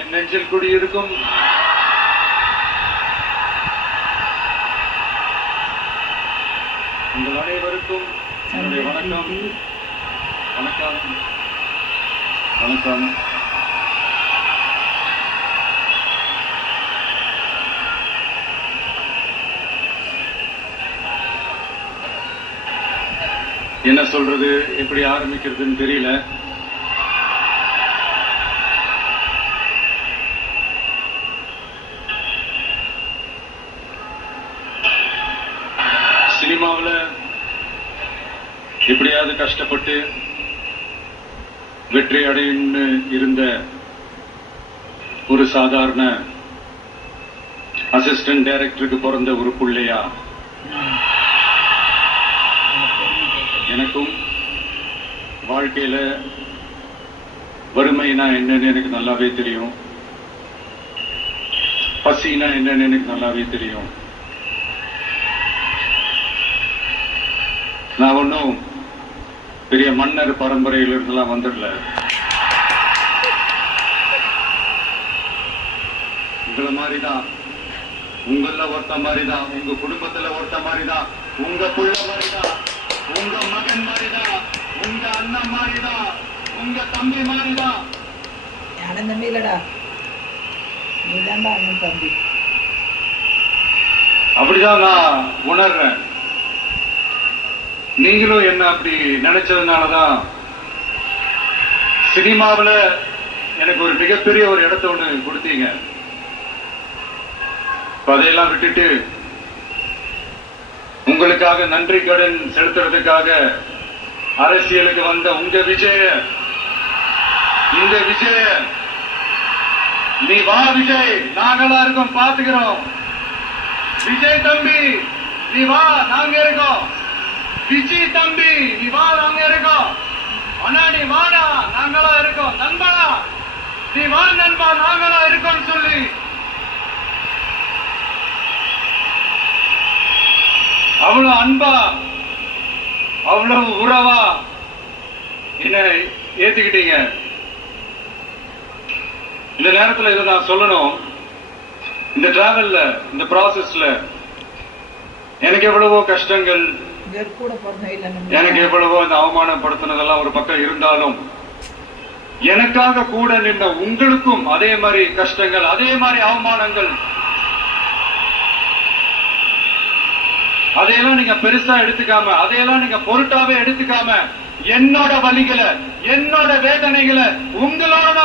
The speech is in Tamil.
என் நெஞ்சில் குடியிருக்கும் உங்கள் அனைவருக்கும் என்னுடைய வணக்கம். வணக்கம் வணக்கம். என்ன சொல்றது, எப்படி ஆரம்பிக்கிறதுன்னு தெரியல. சினிமாவில் எப்படியாவது கஷ்டப்பட்டு வெற்றி அடையும்னு இருந்த ஒரு சாதாரண அசிஸ்டன்ட் டைரக்டருக்கு பிறந்த ஒரு பிள்ளையா எனக்கும் வாழ்க்கையில வறுமைனா என்னன்னு எனக்கு நல்லாவே தெரியும், பசினா என்னன்னு எனக்கு நல்லாவே தெரியும். நான் ஒன்னும் பெரிய மன்னர் பரம்பரையிலிருந்துலாம் வந்துடல. உங்களை மாதிரிதான், உங்கள ஒருத்த மாதிரிதான், உங்க குடும்பத்துல ஒருத்த மாதிரிதான், உங்க புள்ள மாதிரிதான், உங்க மகன் மாதிரிதான், உங்க அண்ணன் மாதிரிதான், உங்க தம்பி மாதிரிதான். அண்ணன் தம்பி இல்லடா, நீதான்டா அண்ணன் தம்பி. அப்படிதான் நான் உணர்றேன். நீங்களும் என்ன அப்படி நினைச்சதுனாலதான் சினிமாவில் எனக்கு ஒரு மிகப்பெரிய ஒரு இடத்தை ஒண்ணு கொடுத்தீங்க. அதையெல்லாம் விட்டுட்டு உங்களுக்காக நன்றி கடன் செலுத்துறதுக்காக அரசியலுக்கு வந்த உங்க விஜய, இந்த விஜய, நீ வா விஜய், நாங்களா இருக்கோம், பாத்துக்கிறோம். விஜய் தம்பி நீ வா, நாங்க இருக்கோம். விஜய் தம்பி நீ வா, நாங்க இருக்கோம். அண்ணா நீ வாடா, நாங்களா இருக்கோம். நண்பா நீ வா நண்பா, நாங்களா இருக்கோம் சொல்லி அவ்வளவு அன்பா, அவ்வளவு உறவா என்ன ஏத்துக்கிட்டீங்க. இந்த நேரத்தில் இதை நான் சொல்லணும். இந்த டிராவல்ல, இந்த ப்ராசஸ்ல எனக்கு எவ்வளவோ கஷ்டங்கள், எனக்கு எவ்வளவோ இந்த அவமானப்படுத்தினதெல்லாம் ஒரு பக்கம் இருந்தாலும், எனக்காக கூட நின்ற உங்களுக்கும் அதே மாதிரி கஷ்டங்கள், அதே மாதிரி அவமானங்கள், அதையெல்லாம் நீங்க பெருசா எடுத்துக்காம, அதையெல்லாம் நீங்க பொருட்டாவே எடுத்துக்காம, என்னோட வலிகளை, என்னோட வேதனைகளை உங்களோட